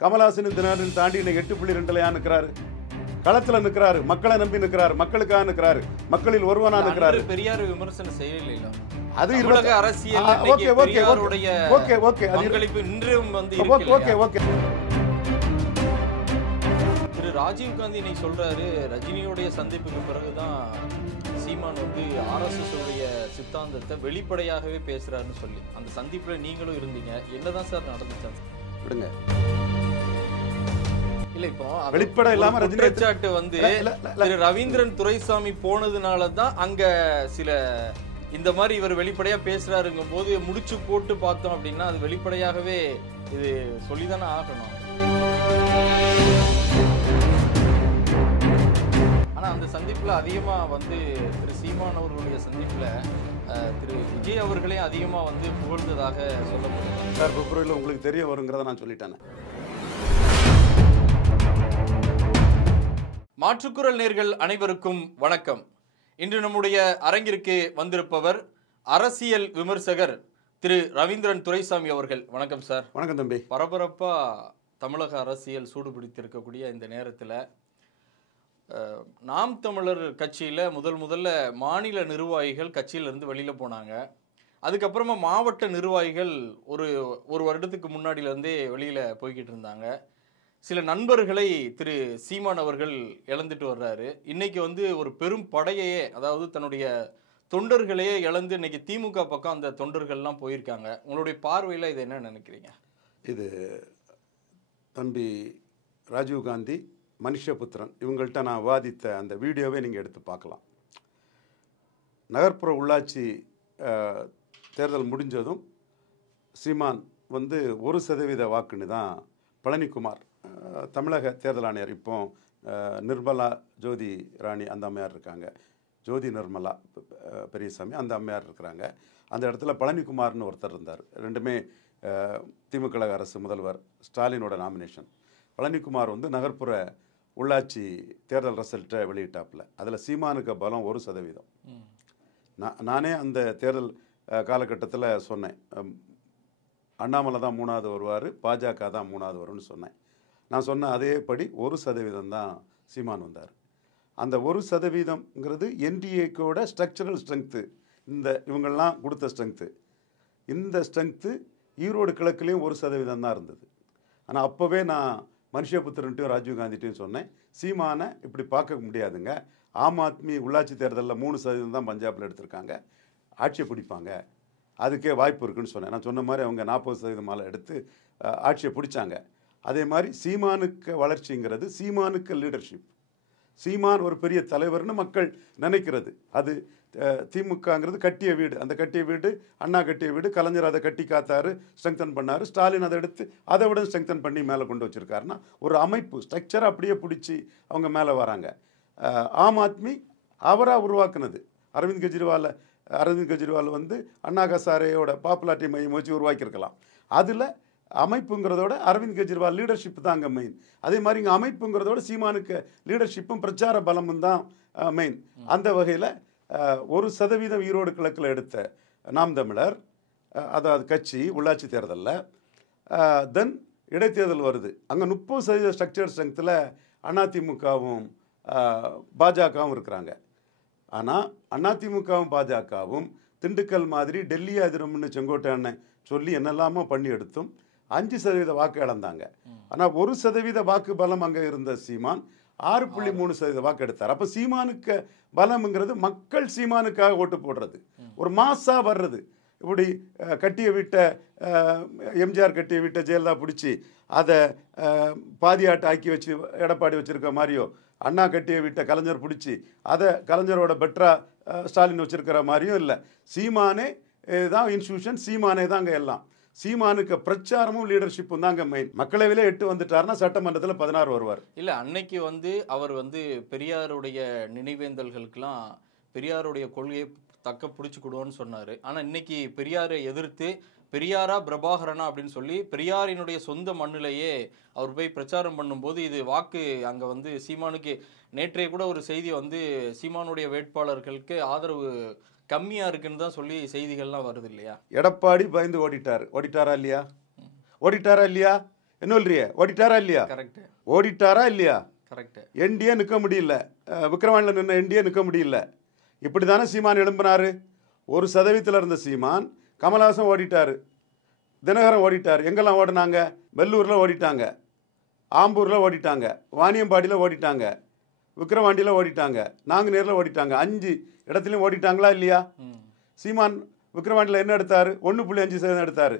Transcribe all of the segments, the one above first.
கமலஹாசன் தினகரன் தாண்டி இன்னைக்கு 8.2 நிற்கிறாரு. களத்துல நிற்கிறாரு, மக்களை நம்பி நிற்கிறாரு, மக்களுக்காக நிற்கிறாரு, மக்களில் ஒருவனா நிற்கிறாரு. பெரியார் விமர்சனம் செய்யல. அது தமிழக அரசியல் பெரியாருடைய பங்களிப்பு இன்றும் வந்து இருக்கு. திரு ராஜீவ் காந்தி இன்னைக்கு சொல்றாரு, ரஜினியுடைய சந்திப்புக்கு பிறகுதான் சீமான் வந்து RSS உடைய சித்தாந்தத்தை வெளிப்படையாகவே பேசுறாருன்னு சொல்லி. அந்த சந்திப்புல நீங்களும் இருந்தீங்க. என்னதான் சார் நடந்துச்சு? விடுங்க. இல்ல இப்போ வெளிப்படை இல்லாம குற்றச்சாட்டு வந்து திரு ரவீந்திரன் துரைசாமி போனதுனாலதான் அங்க சில இந்த மாதிரி இவர் வெளிப்படையா பேசுறாருங்கும் போது முடிச்சு போட்டு பார்த்தோம் அப்படின்னா அது வெளிப்படையாகவே இது சொல்லிதானே ஆகணும். ஆனா அந்த சந்திப்புல அதிகமா வந்து திரு சீமான் அவர்களுடைய சந்திப்புல திரு விஜய் அவர்களே அதிகமா வந்து புகழ்ந்ததாக சொல்லப்படுது. சார் பிப்ரவரியில் உங்களுக்கு தெரிய வருங்கிறத நான் சொல்லிட்டேன். மாற்றுக்குரல் நேயர்கள் அனைவருக்கும் வணக்கம். இன்று நம்முடைய அரங்கிற்கு வந்திருப்பவர் அரசியல் விமர்சகர் திரு ரவீந்திரன் துரைசாமி அவர்கள். வணக்கம் சார். வணக்கம் தம்பி. பரபரப்பா தமிழக அரசியல் சூடுபிடித்திருக்கக்கூடிய இந்த நேரத்தில் நாம் தமிழர் கட்சியில் முதல்ல மாநில நிர்வாகிகள் கட்சியிலிருந்து வெளியில் போனாங்க. அதுக்கப்புறமா மாவட்ட நிர்வாகிகள் ஒரு வருடத்துக்கு முன்னாடியிலேருந்தே வெளியில் போய்கிட்டு இருந்தாங்க. சில நண்பர்களை திரு சீமான் அவர்கள் இழந்துட்டு வர்றாரு. இன்னைக்கு வந்து ஒரு பெரும் படையையே, அதாவது தன்னுடைய தொண்டர்களையே இழந்து இன்னைக்கு திமுக பக்கம் அந்த தொண்டர்கள்லாம் போயிருக்காங்க. உங்களுடைய பார்வையில் இதை என்ன நினைக்கிறீங்க? இது தம்பி ராஜீவ்காந்தி, மனுஷபுத்திரன் இவங்கள்ட்ட நான் விவாதித்த அந்த வீடியோவை நீங்கள் எடுத்து பார்க்கலாம். நகர்ப்புற உள்ளாட்சி தேர்தல் முடிஞ்சதும் சீமான் வந்து 1% வாக்குன்னு தான் பழனிக்குமார் தமிழக தேர்தல் ஆணையர், இப்போ நிர்மலா ஜோதி ராணி அந்த அம்மையார் இருக்காங்க, ஜோதி நிர்மலா பெரியசாமி அந்த அம்மையார் இருக்கிறாங்க. அந்த இடத்துல பழனிக்குமார்னு ஒருத்தர் இருந்தார். ரெண்டுமே திமுக அரசு முதல்வர் ஸ்டாலினோட நாமினேஷன். பழனிக்குமார் வந்து நகர்ப்புற உள்ளாட்சி தேர்தல் ரிசல்ட்டை வெளியிட்டாப்புல. அதில் சீமானுக்கு பலம் 1%. நானே அந்த தேர்தல் காலகட்டத்தில் சொன்னேன், அண்ணாமலை தான் 3வது வருவார், பாஜக தான் 3வது வரும்னு சொன்னேன். நான் சொன்ன அதேபடி 1% தான் சீமான் வந்தார். அந்த 1%ங்கிறது என்டிஏக்கோட ஸ்ட்ரக்சரல் ஸ்ட்ரென்த்து. இவங்கெல்லாம் கொடுத்த ஸ்ட்ரென்த்து. இந்த ஸ்ட்ரென்த்து ஈரோடு கிழக்குலேயும் 1% தான் இருந்தது. ஆனால் அப்போவே நான் மனுஷபுத்திரன்ட்டையும் ராஜீவ்காந்திட்டையும் சொன்னேன், சீமானை இப்படி பார்க்க முடியாதுங்க. ஆம் ஆத்மி உள்ளாட்சி தேர்தலில் 3% தான் பஞ்சாபில் எடுத்திருக்காங்க, ஆட்சியை பிடிப்பாங்க, அதுக்கே வாய்ப்பு இருக்குன்னு சொன்னேன். நான் சொன்ன மாதிரி அவங்க 40% மேலே எடுத்து ஆட்சியை பிடிச்சாங்க. அதே மாதிரி சீமானுக்கு வளர்ச்சிங்கிறது சீமானுக்கு லீடர்ஷிப். சீமான் ஒரு பெரிய தலைவர்னு மக்கள் நினைக்கிறது. அது திமுகங்கிறது கட்டிய வீடு. அந்த கட்டிய வீடு அண்ணா கட்டிய வீடு. கலைஞர் அதை கட்டி காத்தாரு, ஸ்ட்ரெங்தன் பண்ணார். ஸ்டாலின் அதை எடுத்து அதை விட ஸ்ட்ரெங்தன் பண்ணி மேலே கொண்டு வச்சுருக்காருன்னா ஒரு அமைப்பு ஸ்ட்ரக்சரை அப்படியே பிடிச்சி அவங்க மேலே வராங்க. ஆம் ஆத்மி அவராக உருவாக்குனது. அரவிந்த் கெஜ்ரிவால் வந்து அண்ணா ஹசாரேயோட பாப்புலாரிட்டி மையம் வச்சு உருவாக்கியிருக்கலாம். அதில் அமைப்புங்கிறதோட அரவிந்த் கெஜ்ரிவால் லீடர்ஷிப் தான் அங்கே மெயின். அதே மாதிரி இங்கே அமைப்புங்கிறதோட சீமானுக்கு லீடர்ஷிப்பும் பிரச்சார பலமும் தான் மெயின். அந்த வகையில் 1% ஈரோடு கிழக்கில் எடுத்த நாம் தமிழர், அதாவது கட்சி உள்ளாட்சி தேர்தலில், தென் இடைத்தேர்தல் வருது, அங்கே 30% ஸ்ட்ரக்சர் ஸ்ட்ரென்த்தில் அதிமுகவும் பாஜகவும் இருக்கிறாங்க. ஆனால் அதிமுகவும் பாஜகவும் திண்டுக்கல் மாதிரி டெல்லி அதிரம்னு செங்கோட்டை அண்ணன் சொல்லி என்னெல்லாமோ பண்ணி எடுத்தும் 5% வாக்கு இழந்தாங்க. ஆனால் 1% வாக்கு பலம் அங்கே இருந்த சீமான் 6.3% வாக்கு எடுத்தார். அப்போ சீமானுக்கு பலம்ங்கிறது மக்கள் சீமானுக்காக ஓட்டு போடுறது, ஒரு மாசா வர்றது. இப்படி கட்டிய வீட்டை எம்ஜிஆர் கட்டிய வீட்டை ஜெயலலிதா பிடிச்சி அதை பாதியாட்டை ஆக்கி வச்சு எடப்பாடி வச்சுருக்க மாதிரியோ, அண்ணா கட்டிய வீட்டை கலைஞர் பிடிச்சி அதை கலைஞரோட பெட்ரா ஸ்டாலின் வச்சுருக்கிற மாதிரியும் இல்லை. சீமானே தான் இன்ஸ்டியூஷன், சீமானே தான் அங்கே எல்லாம். சீமானுக்கு பிரச்சாரமும் லீடர்ஷிப்பும் தாங்க மெயின். மக்களவையிலே 8 வந்துட்டாருன்னா சட்டமன்றத்தில் 16 வருவார். இல்லை, அன்னைக்கு வந்து அவர் வந்து பெரியாருடைய நினைவேந்தல்களுக்கெல்லாம் பெரியாருடைய கொள்கையை தக்க பிடிச்சி கொடுவோன்னு சொன்னார். ஆனால் இன்னைக்கு பெரியாரை எதிர்த்து பெரியாரா பிரபாகரனா அப்படின்னு சொல்லி பெரியாரினுடைய சொந்த மண்ணிலேயே அவர் போய் பிரச்சாரம் பண்ணும்போது இது வாக்கு அங்கே வந்து சீமானுக்கு நேற்றைய கூட ஒரு செய்தி வந்து சீமானுடைய வேட்பாளர்களுக்கு ஆதரவு கம்மியா இருக்குன்னு தான் சொல்லி செய்திகள்லாம் வருது இல்லையா? எடப்பாடி பயந்து ஓடிட்டாரா இல்லையா? என்ன சொல்றிய? ஓடிட்டாரா இல்லையா? கரெக்ட். ஓடிட்டாரா இல்லையா? கரெக்ட். என்டிஏ நிற்க முடியல, விக்ரவாண்டியில் நின்று என்டிஏ நிற்க முடியல. இப்படி தானே சீமான் எழும்பினாரு. 1% இருந்த சீமான் கமலஹாசன் ஓடிட்டாரு, தினகரன் ஓடிட்டார். எங்கெல்லாம் ஓடினாங்க? வெள்ளூரில் ஓடிட்டாங்க, ஆம்பூரில் ஓடிட்டாங்க, வாணியம்பாடியில் ஓடிட்டாங்க, விக்ரவாண்டியில் ஓடிட்டாங்க, நாங்குநேரில் ஓடிட்டாங்க. 5 இடத்துலையும் ஓடிட்டாங்களா இல்லையா? சீமான் விக்ரவாண்டியில் என்ன எடுத்தார்? 1.5% எடுத்தார்.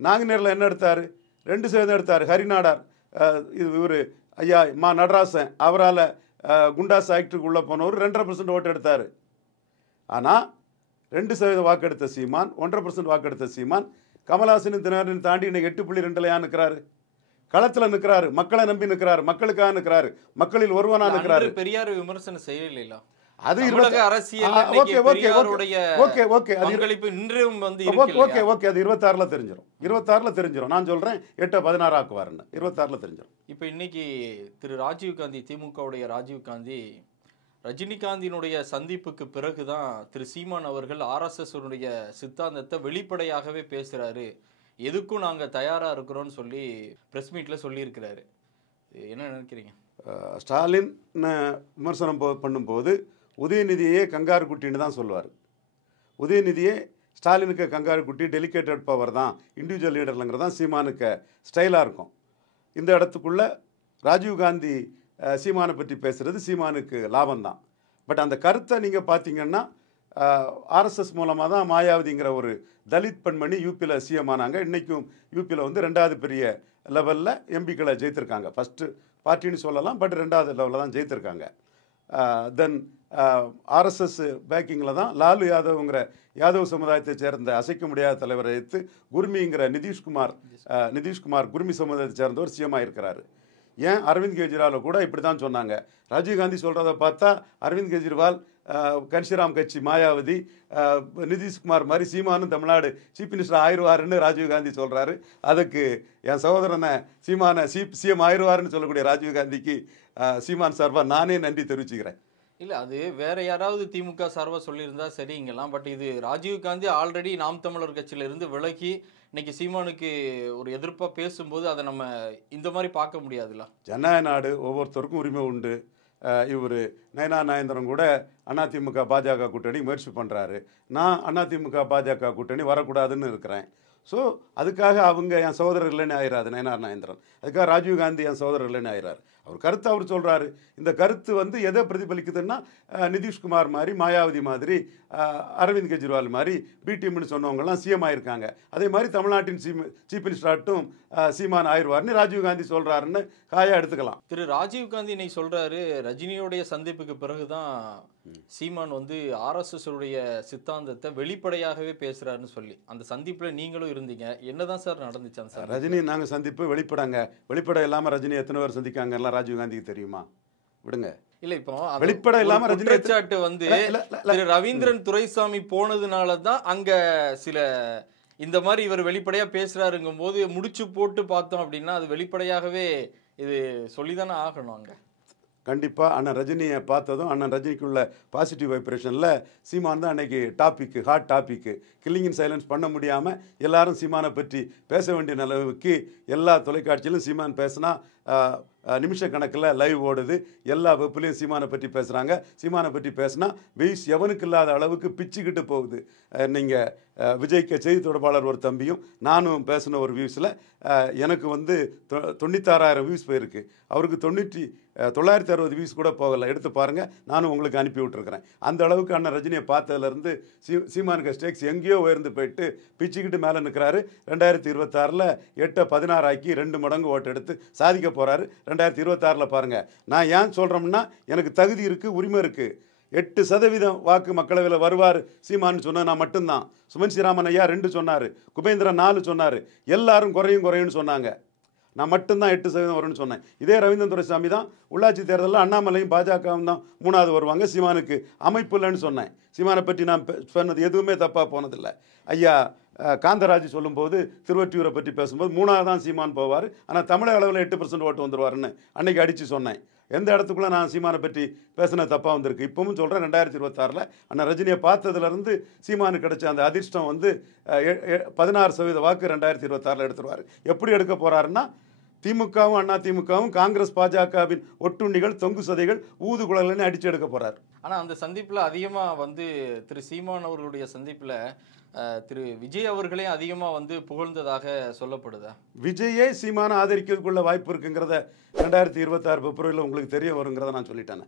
நாங்குநேரில் என்ன எடுத்தார்? 2% எடுத்தார். ஹரிநாடார் இவர் ஐயா மா நடராசன், அவரால் குண்டாஸ் ஆக்டுக்கு உள்ளே போனவர் 2.5% ஓட்டு எடுத்தார். ஆனால் 2% வாக்கெடுத்த சீமான், 1.5% வாக்கெடுத்த சீமான் கமலஹாசனின் தினகரன் தாண்டி இன்னைக்கு 8.2 நிற்கிறாரு. களத்தில் நிற்கிறாரு, மக்களை நம்பி நிற்கிறாரு, மக்களுக்காக நிற்கிறாரு, மக்களில் ஒருவனா நிற்கிறாரு. பெரியார் விமர்சனம் செய்யல. அது அரசியல் அது 26ல் தெரிஞ்சிடும். 26ல் தெரிஞ்சிடும். நான் சொல்றேன் 8-16 ஆக்குவாருன்னு. 26ல் தெரிஞ்சிடும். இப்போ இன்னைக்கு திரு ராஜீவ் காந்தி, திமுகவுடைய ராஜீவ் காந்தி, ரஜினிகாந்தினுடைய சந்திப்புக்கு பிறகுதான் திரு சீமான் அவர்கள் RSS உடைய சித்தாந்தத்தை வெளிப்படையாகவே பேசுறாரு, எதுக்கும் நாங்க தயாரா இருக்கிறோம்னு சொல்லி பிரஸ் மீட்ல சொல்லியிருக்கிறாரு. என்ன நினைக்கிறீங்க? ஸ்டாலின் விமர்சனம் பண்ணும்போது உதயநிதியே கங்காரு குட்டின்னு தான் சொல்லுவார். உதயநிதியே ஸ்டாலினுக்கு கங்காரு குட்டி, டெலிகேட்டட் பவர் தான், இண்டிவிஜுவல் லீடர்லங்கிறது தான் சீமானுக்கு ஸ்டைலாக இருக்கும். இந்த இடத்துக்குள்ள ராஜீவ்காந்தி சீமானை பற்றி பேசுகிறது சீமானுக்கு லாபம்தான். பட் அந்த கருத்தை நீங்கள் பார்த்தீங்கன்னா RSS மூலமாக தான் மாயாவதிங்கிற ஒரு தலித் பெண்மணி யூபியில் சிஎம் ஆனாங்க. இன்றைக்கும் யூபியில் வந்து 2வது பெரிய லெவலில் எம்பிக்களை ஜெயித்திருக்காங்க. ஃபஸ்ட்டு பார்ட்டின்னு சொல்லலாம், பட் 2வது லெவலில் தான் ஜெயித்திருக்காங்க. தென் RSS பேக்கிங்கில் தான் லாலு யாதவ்ங்கிற யாதவ் சமுதாயத்தை சேர்ந்த அசைக்க முடியாத தலைவரை எடுத்து குர்மிங்கிற நிதிஷ்குமார் குர்மி சமுதாயத்தை சேர்ந்தவர் சிஎம் ஆகிருக்கிறாரு. ஏன் அரவிந்த் கெஜ்ரிவாலை கூட இப்படி தான் சொன்னாங்க. ராஜீவ்காந்தி சொல்கிறத பார்த்தா அரவிந்த் கெஜ்ரிவால், கன்ஷிராம் கட்சி மாயாவதி, நிதிஷ்குமார் மாதிரி சீமானும் தமிழ்நாடு சீஃப் மினிஸ்டர் ஆயிடுவாருன்னு ராஜீவ்காந்தி சொல்கிறாரு. அதுக்கு என் சகோதரனை சிஎம் ஆயிடுவாருன்னு சொல்லக்கூடிய ராஜீவ்காந்திக்கு சீமான் சார்பாக நானே நன்றி தெரிவிச்சுக்கிறேன். இல்லை, அது வேற யாராவது திமுக சார்பாக சொல்லியிருந்தா சரிங்கலாம். பட் இது ராஜீவ்காந்தி ஆல்ரெடி நாம் தமிழர் கட்சியிலிருந்து விலகி இன்னைக்கு சீமானுக்கு ஒரு எதிர்ப்பாக பேசும்போது அதை நம்ம இந்த மாதிரி பார்க்க முடியாதுல்ல. ஜனநாயக நாடு, ஒவ்வொருத்தருக்கும் உரிமை உண்டு. இவர் நயனா நாயந்திரன் கூட அதிமுக பாஜக கூட்டணி முயற்சி பண்ணுறாரு. நான் அதிமுக பாஜக கூட்டணி வரக்கூடாதுன்னு இருக்கிறேன். ஸோ அதுக்காக அவங்க என் சகோதரர் இல்லைன்னு ஆயிராது நயனா நாயந்திரன். அதுக்காக ராஜீவ்காந்தி என் சகோதரர் இல்லைன்னு ஆயிராரு. அவர் கருத்து அவர் சொல்கிறாரு. இந்த கருத்து வந்து எதை பிரதிபலிக்குதுன்னா நிதிஷ்குமார் மாதிரி, மாயாவதி மாதிரி, அரவிந்த் கெஜ்ரிவால் மாதிரி பிடிஎம்னு சொன்னவங்கலாம் சிஎம் ஆயிருக்காங்க. அதே மாதிரி தமிழ்நாட்டின் சீஃப் மினிஸ்டராட்டும் சீமான் ஆயிடுவார்னு ராஜீவ்காந்தி சொல்கிறாருன்னு காயா எடுத்துக்கலாம். திரு ராஜீவ்காந்தி இன்னைக்கு சொல்கிறாரு, ரஜினியோடைய சந்திப்புக்கு பிறகுதான் சீமான் வந்து RSS உடைய சித்தாந்தத்தை வெளிப்படையாகவே பேசுகிறாருன்னு சொல்லி. அந்த சந்திப்பில் நீங்களும் இருந்தீங்க. என்னதான் சார் நடந்துச்சான் சார்? ரஜினி நாங்கள் சந்திப்பு வெளிப்படை இல்லாமல் ரஜினி எத்தனை பேர் சந்திக்காங்க எல்லாம் ராஜீவ்காந்திக்கு தெரியுமா? விடுங்க. இல்ல, இப்போ வெளிப்படை இல்லாம குற்றச்சாட்டு வந்து திரு ரவீந்திரன் துரைசாமி போனதுனால தான் அங்க சில இந்த மாதிரி இவர் வெளிப்படையா பேசுறாருங்கும் போது முடிச்சு போட்டு பார்த்தோம் அப்படின்னா அது வெளிப்படையாகவே இது சொல்லிதானே ஆகணும். அங்க கண்டிப்பாக அண்ணன் ரஜினியை பார்த்ததும் அண்ணன் ரஜினிக்குள்ள பாசிட்டிவ் வைப்ரேஷனில் சீமான் தான் அன்னைக்கு ஹாட் டாப்பிக்கு. கில்லிங் இன் சைலன்ஸ் பண்ண முடியாமல் எல்லாரும் சீமானை பற்றி பேச வேண்டிய நிலவுக்கு எல்லா தொலைக்காட்சியிலும் சீமான் பேசினா நிமிஷ கணக்கில் லைவ் ஓடுது. எல்லா வெப்லையும் சீமானை பற்றி பேசுகிறாங்க. சீமானை பற்றி பேசினா வியூஸ் எவனுக்கு இல்லாத அளவுக்கு பிச்சுக்கிட்டு போகுது. நீங்கள் விஜய்க்கு செய்தி தொடர்பாளர் ஒரு தம்பியும் நானும் பேசின ஒரு வியூஸில் எனக்கு வந்து 96,000 வியூஸ் போயிருக்கு. அவருக்கு 960 வியூஸ் கூட போகலை. எடுத்து பாருங்கள், நானும் உங்களுக்கு அனுப்பி விட்டுருக்கிறேன். அந்த அளவுக்கு அண்ணன் ரஜினியை பார்த்ததுலேருந்து சீமானுக்கு ஸ்டேக்ஸ் எங்கேயோ உயர்ந்து போயிட்டு பிச்சுக்கிட்டு மேலே நிற்கிறாரு. 2026 8-16 ஆக்கி 2 மடங்கு ஓட்டு எடுத்து சாதிக்க போகிறாரு. 2026 பாருங்கள். நான் ஏன் சொல்கிறோம்னா எனக்கு தகுதி இருக்குது, உரிமை இருக்குது. 8% வாக்கு மக்களவையில் வருவார் சீமான்னு சொன்னது நான் மட்டும்தான். சுமன் ஸ்ரீராமன் ஐயா 2 சொன்னார், குபேந்திரன் 4 சொன்னார். எல்லாரும் குறையும்னு சொன்னாங்க. நான் மட்டும்தான் 8% வரும்னு சொன்னேன். இதே ரவீந்திரன் துரைசாமி தான் உள்ளாட்சி தேர்தலில் அண்ணாமலையும் பாஜகவும் தான் 3வது வருவாங்க, சீமானுக்கு அமைப்பு இல்லைன்னு சொன்னேன். சீமானை பற்றி நான் சொன்னது எதுவுமே தப்பாக போனதில்லை. ஐயா காந்தராஜ் சொல்லும்போது திருவொற்றியூரை பற்றி பேசும்போது 3வது தான் சீமான் போவார், ஆனால் தமிழக அளவில் 8% ஓட்டு வந்துடுவாருன்னு அன்னைக்கு அடித்து சொன்னேன். எந்த இடத்துக்குள்ளே நான் சீமானை பற்றி பேசின தப்பாக வந்திருக்கு. இப்பவும் சொல்கிறேன், 2026 அண்ணன் ரஜினியை பார்த்ததுலேருந்து சீமானு கிடைச்ச அந்த அதிர்ஷ்டம் வந்து 16% வாக்கு 2026 எடுத்துருவார். எப்படி எடுக்க போகிறாருன்னா திமுகவும் அதிமுகவும் காங்கிரஸ் பாஜகவின் ஒட்டுண்ணிகள் தொங்கு சதைகள் ஊதுகுழல்னு அடிச்சு எடுக்க போறார். ஆனா அந்த சந்திப்புல அதிகமா வந்து திரு சீமான் அவர்களுடைய சந்திப்புல திரு விஜய் அவர்களே அதிகமா வந்து புகழ்ந்ததாக சொல்லப்படுதா? விஜயே சீமான ஆதரிக்கிறதுக்குள்ள வாய்ப்பு இருக்குங்கிறத 2026 பிப்ரவரியில் உங்களுக்கு தெரிய வருங்கிறத நான் சொல்லிட்டேன்.